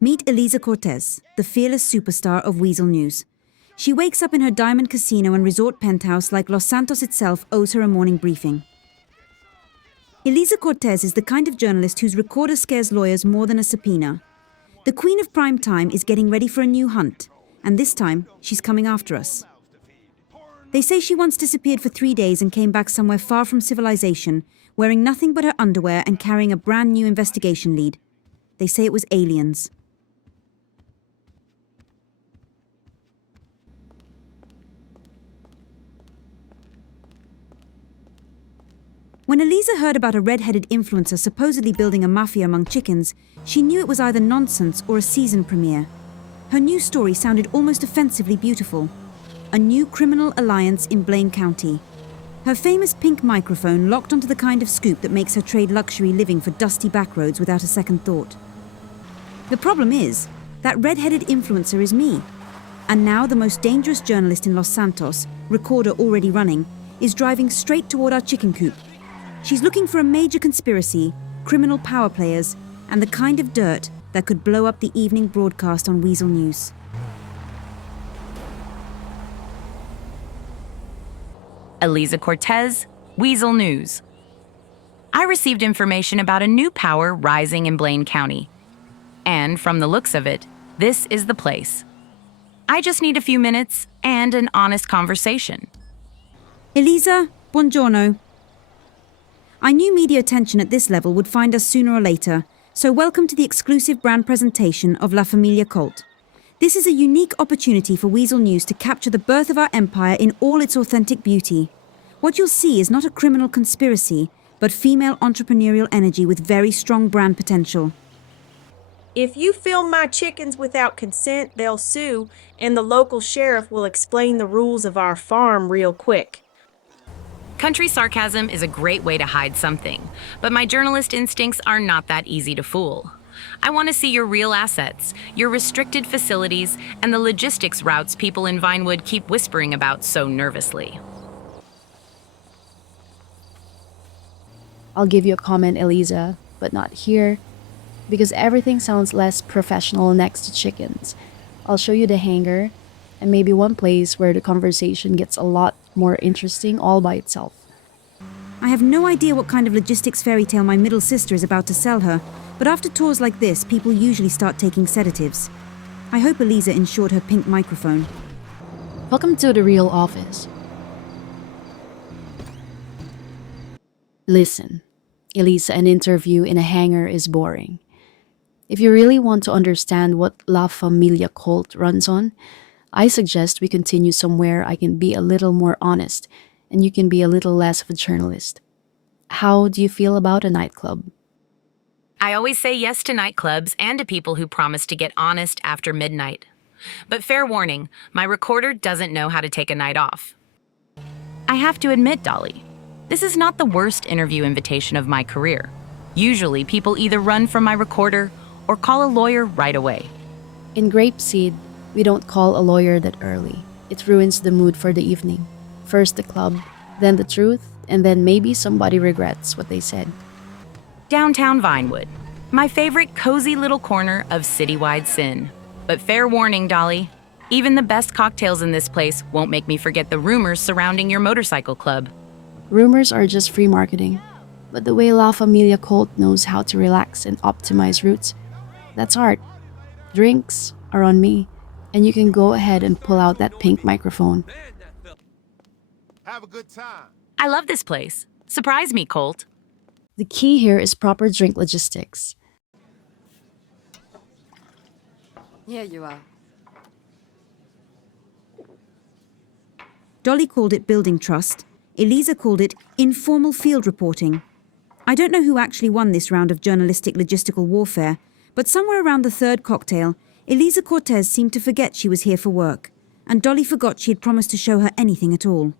Meet Elisa Cortez, the fearless superstar of Weazel News. She wakes up in her diamond casino and resort penthouse like Los Santos itself owes her a morning briefing. Elisa Cortez is the kind of journalist whose recorder scares lawyers more than a subpoena. The queen of prime time is getting ready for a new hunt, and this time she's coming after us. They say she once disappeared for 3 days and came back somewhere far from civilization, wearing nothing but her underwear and carrying a brand new investigation lead. They say it was aliens. When Elisa heard about a red-headed influencer supposedly building a mafia among chickens, she knew it was either nonsense or a season premiere. Her new story sounded almost offensively beautiful. A new criminal alliance in Blaine County. Her famous pink microphone locked onto the kind of scoop that makes her trade luxury living for dusty backroads without a second thought. The problem is, that red-headed influencer is me. And now the most dangerous journalist in Los Santos, recorder already running, is driving straight toward our chicken coop. She's looking for a major conspiracy, criminal power players, and the kind of dirt that could blow up the evening broadcast on Weazel News. Elisa Cortez, Weazel News. I received information about a new power rising in Blaine County. And from the looks of it, this is the place. I just need a few minutes and an honest conversation. Elisa, buongiorno. I knew media attention at this level would find us sooner or later, so welcome to the exclusive brand presentation of La Famiglia Colt. This is a unique opportunity for Weazel News to capture the birth of our empire in all its authentic beauty. What you'll see is not a criminal conspiracy, but female entrepreneurial energy with very strong brand potential. If you film my chickens without consent, they'll sue, and the local sheriff will explain the rules of our farm real quick. Country sarcasm is a great way to hide something, but my journalist instincts are not that easy to fool. I want to see your real assets, your restricted facilities, and the logistics routes people in Vinewood keep whispering about so nervously. I'll give you a comment, Elisa, but not here, because everything sounds less professional next to chickens. I'll show you the hangar, and maybe one place where the conversation gets a lot more interesting all by itself. I have no idea what kind of logistics fairy tale my middle sister is about to sell her, but after tours like this, people usually start taking sedatives. I hope Elisa insured her pink microphone. Welcome to the real office. Listen, Elisa, an interview in a hangar is boring. If you really want to understand what La Famiglia Colt runs on, I suggest we continue somewhere I can be a little more honest and you can be a little less of a journalist. How do you feel about a nightclub? I always say yes to nightclubs and to people who promise to get honest after midnight. But fair warning, my recorder doesn't know how to take a night off. I have to admit, Dolly, this is not the worst interview invitation of my career. Usually, people either run from my recorder or call a lawyer right away. In Grapeseed, we don't call a lawyer that early. It ruins the mood for the evening. First the club, then the truth, and then maybe somebody regrets what they said. Downtown Vinewood, my favorite cozy little corner of citywide sin. But fair warning, Dolly, even the best cocktails in this place won't make me forget the rumors surrounding your motorcycle club. Rumors are just free marketing, but the way La Famiglia Colt knows how to relax and optimize routes, that's art. Drinks are on me, and you can go ahead and pull out that pink microphone. Have a good time. I love this place. Surprise me, Colt. The key here is proper drink logistics. Here you are. Dolly called it building trust. Elisa called it informal field reporting. I don't know who actually won this round of journalistic logistical warfare, but somewhere around the third cocktail, Elisa Cortez seemed to forget she was here for work, and Dolly forgot she had promised to show her anything at all.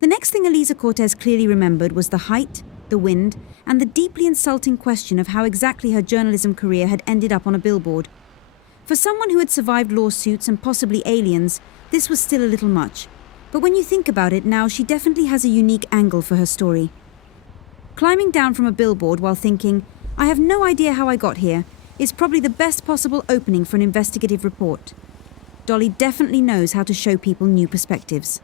The next thing Elisa Cortez clearly remembered was the height, the wind, and the deeply insulting question of how exactly her journalism career had ended up on a billboard. For someone who had survived lawsuits and possibly aliens, this was still a little much. But when you think about it now, she definitely has a unique angle for her story. Climbing down from a billboard while thinking, I have no idea how I got here, is probably the best possible opening for an investigative report. Dolly definitely knows how to show people new perspectives.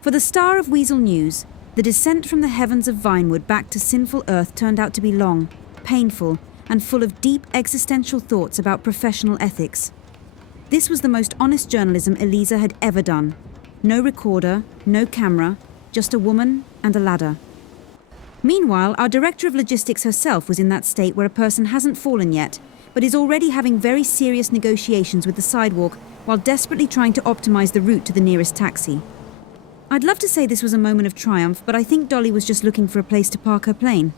For the star of Weazel News, the descent from the heavens of Vinewood back to sinful earth turned out to be long, painful, and full of deep existential thoughts about professional ethics. This was the most honest journalism Elisa had ever done. No recorder, no camera, just a woman and a ladder. Meanwhile, our director of logistics herself was in that state where a person hasn't fallen yet, but is already having very serious negotiations with the sidewalk while desperately trying to optimize the route to the nearest taxi. I'd love to say this was a moment of triumph, but I think Dolly was just looking for a place to park her plane.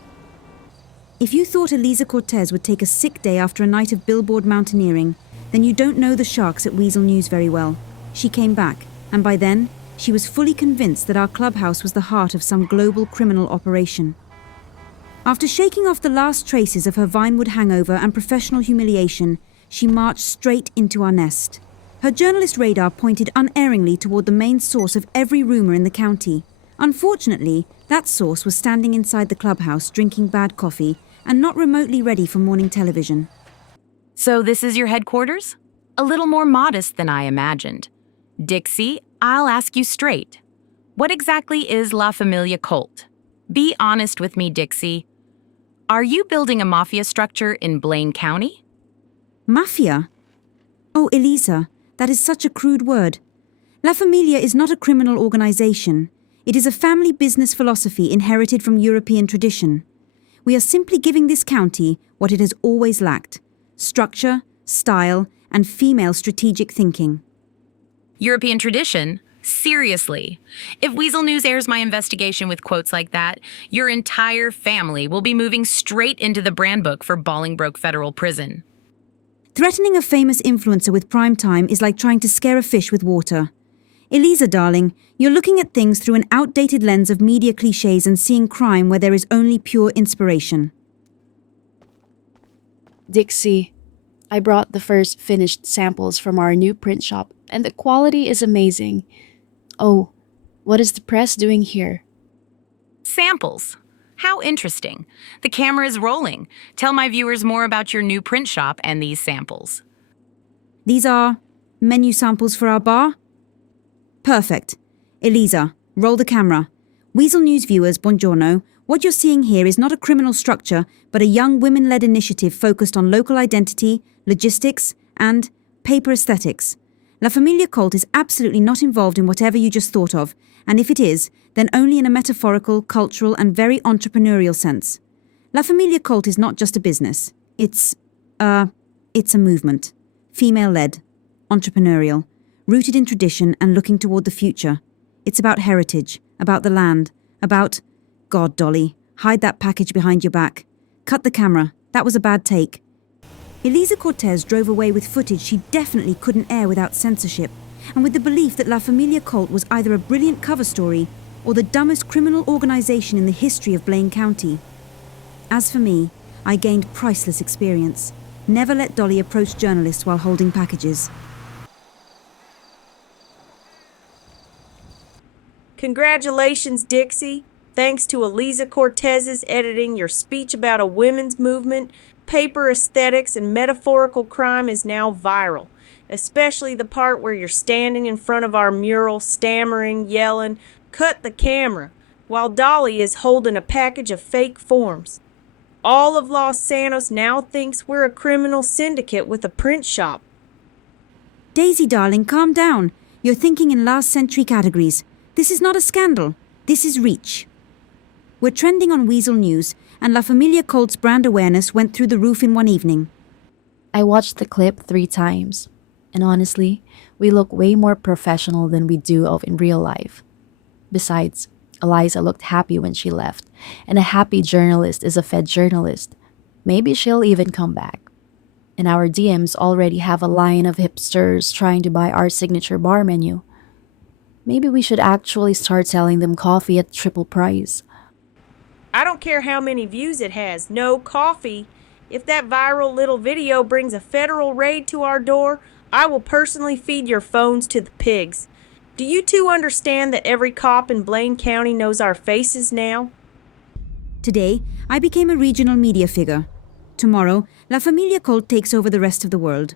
If you thought Elisa Cortez would take a sick day after a night of billboard mountaineering, then you don't know the sharks at Weazel News very well. She came back, and by then, she was fully convinced that our clubhouse was the heart of some global criminal operation. After shaking off the last traces of her Vinewood hangover and professional humiliation, she marched straight into our nest. Her journalist radar pointed unerringly toward the main source of every rumor in the county. Unfortunately, that source was standing inside the clubhouse drinking bad coffee and not remotely ready for morning television. So this is your headquarters? A little more modest than I imagined. Dixie, I'll ask you straight. What exactly is La Famiglia Colt? Be honest with me, Dixie. Are you building a mafia structure in Blaine County? Mafia? Oh, Elisa, that is such a crude word. La Famiglia is not a criminal organization. It is a family business philosophy inherited from European tradition. We are simply giving this county what it has always lacked: structure, style, and female strategic thinking. European tradition? Seriously. If Weazel News airs my investigation with quotes like that, your entire family will be moving straight into the brand book for Bolingbroke Federal Prison. Threatening a famous influencer with prime time is like trying to scare a fish with water. Elisa, darling, you're looking at things through an outdated lens of media cliches and seeing crime where there is only pure inspiration. Dixie, I brought the first finished samples from our new print shop, and the quality is amazing. Oh, what is the press doing here? Samples. How interesting. The camera is rolling. Tell my viewers more about your new print shop and these samples. These are menu samples for our bar? Perfect. Elisa, roll the camera. Weazel News viewers, buongiorno. What you're seeing here is not a criminal structure, but a young women-led initiative focused on local identity, logistics, and paper aesthetics. La Famiglia Colt is absolutely not involved in whatever you just thought of, and if it is, then only in a metaphorical, cultural, and very entrepreneurial sense. La Famiglia Colt is not just a business. It's a movement. Female-led, entrepreneurial, rooted in tradition and looking toward the future. It's about heritage, about the land, about... God, Dolly, hide that package behind your back. Cut the camera. That was a bad take. Elisa Cortez drove away with footage she definitely couldn't air without censorship, and with the belief that La Famiglia Colt was either a brilliant cover story or the dumbest criminal organization in the history of Blaine County. As for me, I gained priceless experience. Never let Dolly approach journalists while holding packages. Congratulations, Dixie. Thanks to Elisa Cortez's editing, your speech about a women's movement, paper aesthetics, and metaphorical crime is now viral. Especially the part where you're standing in front of our mural, stammering, yelling, "Cut the camera," while Dolly is holding a package of fake forms. All of Los Santos now thinks we're a criminal syndicate with a print shop. Daisy, darling, calm down. You're thinking in last century categories. This is not a scandal. This is reach. We're trending on Weazel News, and La Famiglia Colt's brand awareness went through the roof in one evening. I watched the clip 3 times, and honestly, we look way more professional than we do in real life. Besides, Elisa looked happy when she left, and a happy journalist is a fed journalist. Maybe she'll even come back. And our DMs already have a line of hipsters trying to buy our signature bar menu. Maybe we should actually start selling them coffee at triple price. I don't care how many views it has, no coffee. If that viral little video brings a federal raid to our door, I will personally feed your phones to the pigs. Do you two understand that every cop in Blaine County knows our faces now? Today, I became a regional media figure. Tomorrow, La Famiglia Colt takes over the rest of the world.